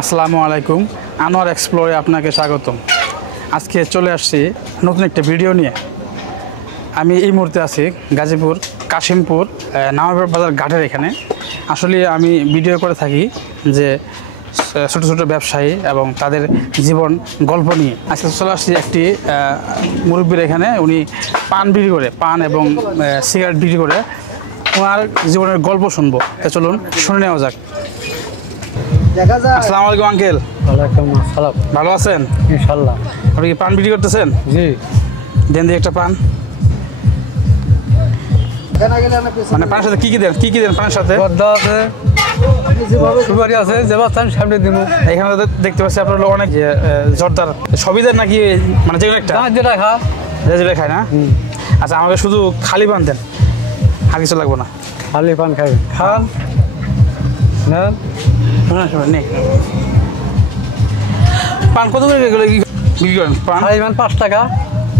আসসালামু আলাইকুম, আনোয়ার এক্সপ্লোরে আপনাকে স্বাগতম। আজকে চলে আসছি নতুন একটা ভিডিও নিয়ে। আমি এই মুহূর্তে আছি গাজীপুর কাশিমপুর নামাবাজার বাজার ঘাটের এখানে। আসলে আমি ভিডিও করে থাকি যে ছোটো ছোটো ব্যবসায়ী এবং তাদের জীবন গল্প নিয়ে। আজকে চলে আসছি একটি মুরব্বীর এখানে, উনি পান বিক্রি করে, পান এবং সিগারেট বিক্রি করে ওনার জীবনের গল্প শুনবো। তা চলুন শুনে নেওয়া যাক। আসসালামু আলাইকুম আঙ্কেল। ওয়ালাইকুম আসসালাম। ভালো আছেন? ইনশাআল্লাহ। আপনি কি পান বিক্রি করতেছেন? জি। দেন দিয়ে একটা পান। মানে পানের সাথে কি দেন? কি দেন পানের সাথে? পদ্মা আছে, সুপারি আছে, যেবাস্তান সামনে দিব। এখানে দেখতে পাচ্ছি আপনার অনেক জর্দার সবই দেন নাকি? মানে যেগুলো একটা যেটা খা যেটা খায় না? আচ্ছা, আমাকে শুধু খালি পান দেন, আর কিছু লাগবে না। খালি পান খাবেন? খান নেন। নেই পান কত করে বিক্রি করেন? পান পান 5 টাকা।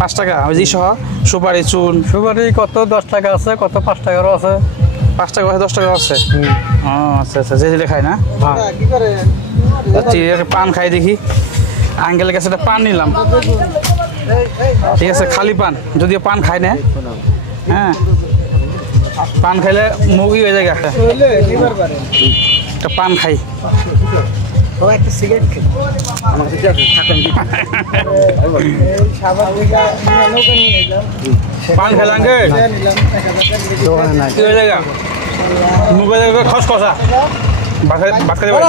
5 টাকা? ওই যে সহ সুপারি চুন? সুপারি কত 10 টাকা আছে, কত 5 টাকারও আছে। 5 টাকা আছে, 10 টাকা আছে। ও আচ্ছা আচ্ছা, যে খায় না? পান খাই দেখি। আঙ্কেলের কাছে একটা পান নিলাম, ঠিক আছে? খালি পান, যদিও পান খায় না। হ্যাঁ, পান খাইলে মুগই হয়ে যায়। একটা পান খাই। পান খেলাম মুগের খসখসা ভাত খাতে পারে।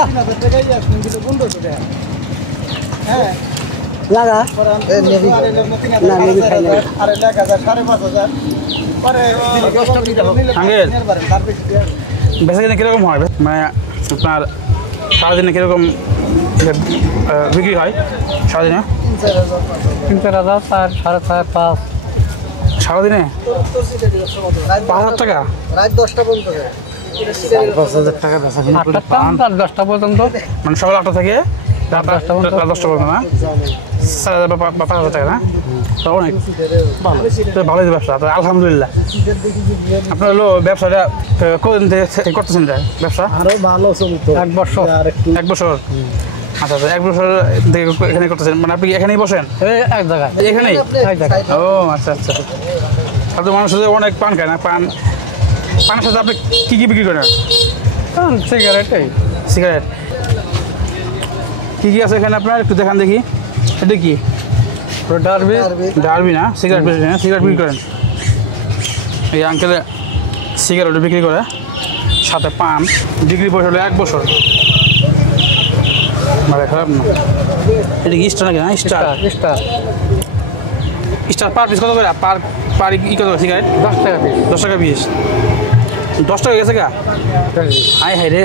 বেচা কিনা কিরকম হয়? মানে আপনার সারাদিনে কিরকম বিক্রি হয়? সারাদিনে 3-4 হাজার, 4, 4.5, 5। সারাদিনে 5,000 টাকা? রাত 10টা পর্যন্ত। 5,000 টাকা বেচা কিনা করে পান 10টা পর্যন্ত। মানে সকাল 8টা থেকে রাত 10টা পর্যন্ত না? 4,000 বা 5,000 টাকা না? অনেক ভালোই ব্যবসা, আলহামদুলিল্লাহ। আপনার হলো ব্যবসাটা কতদিন থেকে করতেছেন ব্যবসা? আরো ভালো চলতো। 1 বছর। 1 বছর? আচ্ছা আচ্ছা, 1 বছর থেকে এখানে করতেছেন। মানে আপনি এখানেই বসেন? এক জায়গায়। এখানেই? এক জায়গায়। ও আচ্ছা আচ্ছা। আপনি মানুষ অনেক পান খায় না? পানের সাথে আপনি কী বিক্রি করেন? সিগারেটই। সিগারেট কী আছে এখানে আপনার? একটু দেখান দেখি। এটা কি? ডারবি না? সিগারেট বিক্রি করেন? এই আঙ্কেলে সিগারেট বিক্রি করে, সাথে পান। বিক্রি বয়স হলো 1 বছর। মানে খারাপ না। এটা কি স্টার নাকি? না, স্টার। স্টার পার পিস কত করে? পার ই কত করে সিগারেট? 10 টাকা পিস। 10 টাকা পিস? 10 টাকা গেছে গা? হাই হাই রে।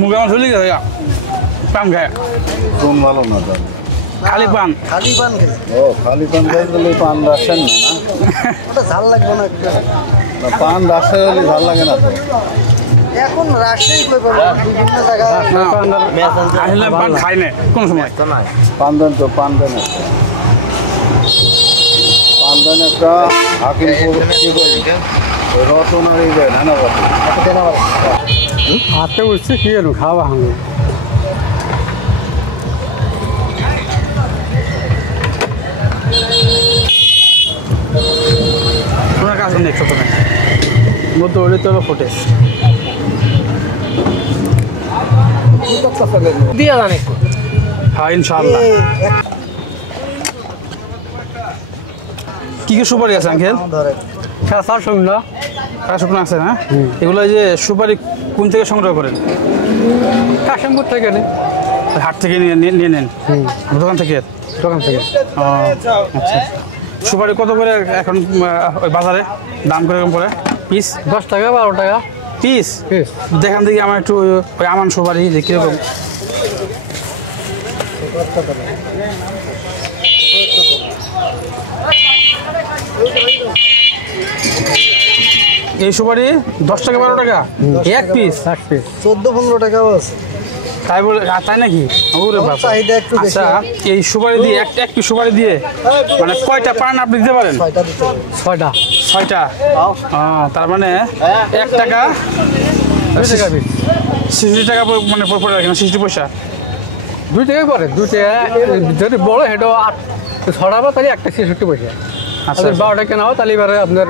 মুখে আমার চলে গেছে পান খায়। কোন ভালো না তার খালি পান? খালি পান খাই। ও খালি পান খাইলে পান রাখেন না? ওটা ঝাল লাগবে না একটু? না, পান রাখে হলে ভাল লাগে না তো। এখন রাজশাহী কই পাবো? বিভিন্ন জায়গায় আসলে পান খাই না কোন সময়। পান দেন তো, পান দেন একটা হাকিমপুর কি করি রতনারি দেন। হ্যাঁ না বাকি হাতে উঠছে কি এলো খাওয়া হবে। ওনার কাছে নেই ছোট নেই মধ্যে হলে তো ফোটে দিয়া জানে। হ্যাঁ ইনশাআল্লাহ। কি কি সুপারি আছে আঙ্কেল? কাঁচা শুকনো। কাঁচা শুকনো আছে না? এগুলো যে সুপারি কোন থেকে সংগ্রহ করেন? কাশিমপুর থেকে নেই, হাট থেকে নিয়ে নেন? দোকান থেকে? দোকান থেকে। আচ্ছা। সুপারি কত করে এখন ওই বাজারে দাম কিরকম পড়ে পিস 10 টাকা 12 টাকা পিস পিস। দেখান দেখি আমার একটু ওই আমান সুপারি যে কিরকম। এই সুপারি 10 টাকা 12 টাকা এক পিস। 14-15 টাকাও আছে। তাই বলে তাই নাকি? ওরে বাবা। চাহিদা একটু বেশি। আচ্ছা এই সুপারি দিয়ে এক পিস সুপারি দিয়ে মানে কয়টা পান আপনি দিতে পারেন? 6টা দিতে হবে। 6টা 6টা। তার মানে 1 টাকা 2 টাকা পিস। 60 টাকা মানে পড়ে রাখেন 60 পয়সা। 2 টাকাই পড়ে 2 টাকা যদি বড় হেঁটো 6টা বা তাহলে একটা 66 পয়সা। আচ্ছা আর 12 টাকা কেনা হয় তাহলে এবারে আপনার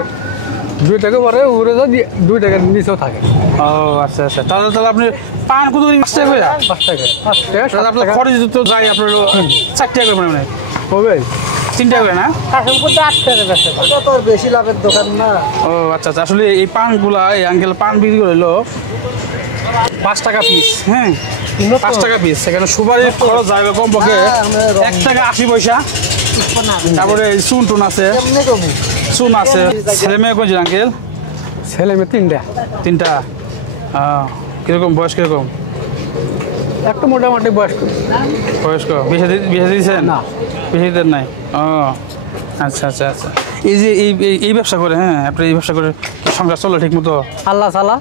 2 টাকা পরে উপরে যদি 2 টাকার নিচেও থাকে। ও আচ্ছা আচ্ছা তাহলে আপনি পান কত করে 5 টাকা করে? 5 টাকা 5 টাকা 7 আপনার টাকা খরচ তো যাই আপনার 4 টাকা করে মানে হবে। 3 টাকা করে না? কাশেম করতে 8 টাকা বেচে। এটা তো আর বেশি লাভের দোকান না। ও আচ্ছা আচ্ছা আসলে এই পানগুলা এই আঙ্কেল পান বিক্রি করলো 5 টাকা পিস। হ্যাঁ 5 টাকা পিস। সেখানে সুপারির খরচ যাবে কম পক্ষে 1 টাকা 80 পয়সা। তারপরে চুন টুন আছে, কেমনে কমে? চুন আছে। ছেলে মেয়ে কোন আঙ্কেল? ছেলে মেয়ে 3টা। 3টা। কিরকম বয়স কিরকম? একটা মোটামুটি বয়স্ক। বয়স্ক বিয়ে দিয়েছেন? না। বিয়ে দেন নাই? ও আচ্ছা আচ্ছা আচ্ছা। এই যে এই ব্যবসা করে, হ্যাঁ আপনি এই ব্যবসা করে কি সংসার চলে ঠিক মতো? আল্লাহ সালা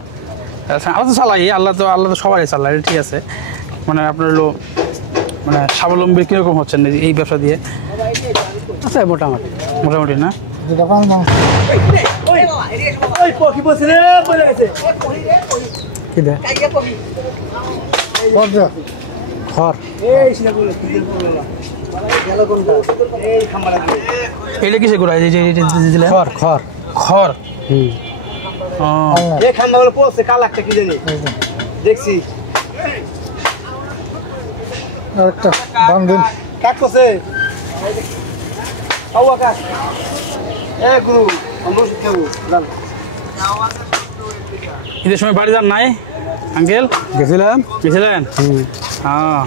আল্লাহ তো চালাই, আল্লাহ তো সবাই চালায়, ঠিক আছে। মানে আপনার মানে স্বাবলম্বী কীরকম হচ্ছেন এই ব্যবসা দিয়ে? আছে মোটামুটি। মোটামুটি না? কি দেয় খড় গেল কোনটা? এটা কিসে করা এই যে দিলেন? খড় খড় খড়। ও এই খাম্বাগুলো পড়ছে কাল একটা কি জানি দেখছি। একটা দাম দিন। কাক করছে আউ আকাশ এ গুরু আমরা শিখাবো জান। ঈদের সময় বাড়ি যান নাই আঙ্কেল? গেছিলাম। গেছিলেন? হ্যাঁ।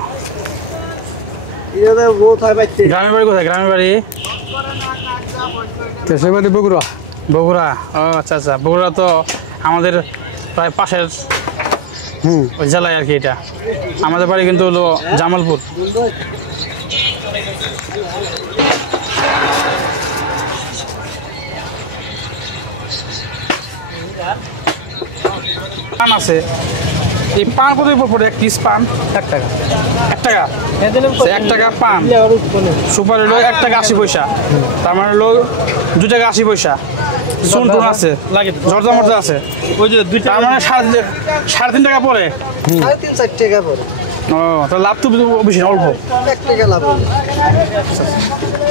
এটা বহুত হয় বাইতে। গ্রামের বাড়ি কোথায়? গ্রামের বাড়ি দেশের বাড়ি বগুড়া। বগুড়া। ও আচ্ছা আচ্ছা। বগুড়া তো আমাদের প্রায় পাশের ওই জেলায় আর কি। এটা আমাদের বাড়ি কিন্তু হলো জামালপুর। পান আছে, এই পান কত পড়ে এক পিস পান? 1 টাকা। 1 টাকা। 1 টাকা পান। সুপার হলো 1 টাকা 80 পয়সা। তার মানে হলো 2 টাকা 80 পয়সা। চুন টুন আছে, জর্দা মর্দা আছে। ওই যে 2 টাকা মানে 3.5 টাকা পড়ে। 3.5-4 টাকা পড়ে। ও তাহলে লাভ তো বেশি না, অল্প। 1 টাকা লাভ হবে।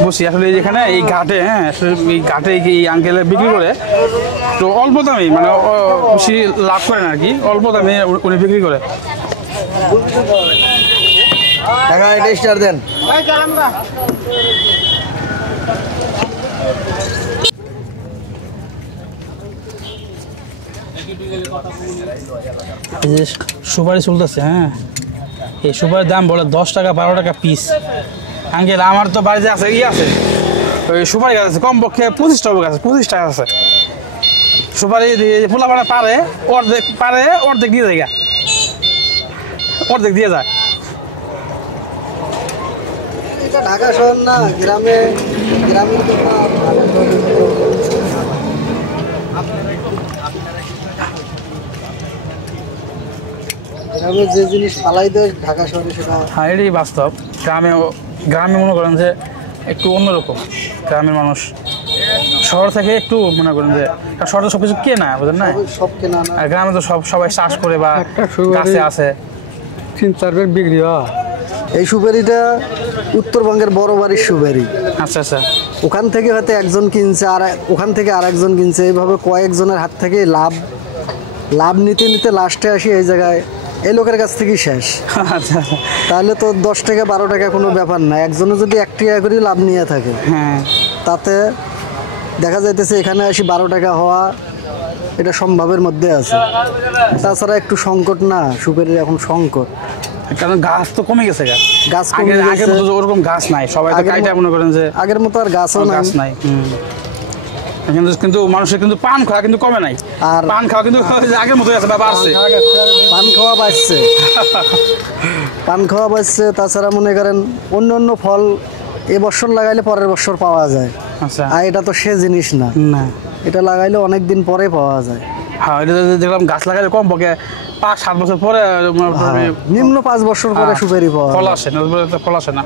বসি আসলে এখানে এই ঘাটে, হ্যাঁ আসলে এই ঘাটে এই আঙ্কেলে বিক্রি করে তো অল্প দামে, মানে বেশি লাভ করেন আর কি, অল্প দামে উনি বিক্রি করে। টাকা এটা স্টার দেন। এই যে সুপারি চলতেছে, হ্যাঁ এই সুপারির দাম বলে 10 টাকা 12 টাকা পিস। আঙ্কেল আমার তো বাড়িতে আছে আছে ওই সুপারি গাছ আছে কম পক্ষে 25 টাকা গাছ, 25 টাকা আছে সুপারি। পোলা পাড়া অর্ধেক দিয়ে যায়, অর্ধেক দিয়ে যায়। এটা ঢাকা শহর না, গ্রামের গ্রামে যে জিনিস পালাই দেয় ঢাকা শহরে সেটা। হ্যাঁ এটাই বাস্তব। গ্রামে মনে করেন যে একটু অন্যরকম। গ্রামের মানুষ শহর থেকে একটু মনে করেন যে শহরে সব কিছু কেনা, বুঝলেন না? সব কেনা না। আর গ্রামে তো সবাই চাষ করে বা গাছে আছে। 3-4 বের বিক্রি হয়। এই সুপারিটা উত্তরবঙ্গের বড় বাড়ির সুপারি। আচ্ছা আচ্ছা। ওখান থেকে হয়তো একজন কিনছে, আর ওখান থেকে আরেকজন কিনছে, এইভাবে কয়েকজনের হাত থেকে লাভ নিতে নিতে লাস্টে আসি এই জায়গায় এই লোকের কাছ থেকেই শেষ। আচ্ছা তাহলে তো 10 টাকা 12 টাকা কোনো ব্যাপার না, একজনে যদি 1 টাকা করে লাভ নিয়ে থাকে হ্যাঁ তাতে দেখা যাইতেছে এখানে আসি 12 টাকা হওয়া এটা সম্ভবের মধ্যে আছে। তাছাড়া একটু সংকট না, সুপারির এখন সংকট, কারণ গাছ তো কমে গেছে। গাছ কমে গেছে। আগের মতো ওরকম গাছ নাই, সবাই তো কাইটা মনে করেন যে আগের মতো আর গাছও গাছ নাই। কিন্তু মানুষের কিন্তু পান খাওয়া কিন্তু কমে নাই, আর পান খাওয়া কিন্তু আগের মতোই আছে বা বাড়ছে। পান খাওয়া বাড়ছে, পান খাওয়া বাড়ছে। তাছাড়া মনে করেন অন্য অন্য ফল এবছর লাগাইলে পরের বছর পাওয়া যায়, আচ্ছা, আর এটা তো সে জিনিস না, না এটা লাগাইলে অনেক দিন পরে পাওয়া যায়। হ্যাঁ, এটা দেখলাম গাছ লাগাইলে কম পক্ষে 5-7 বছর পরে নিম্ন 5 বছর পরে সুপারি পাওয়া ফল যায়। আসে না, ফল আসে না।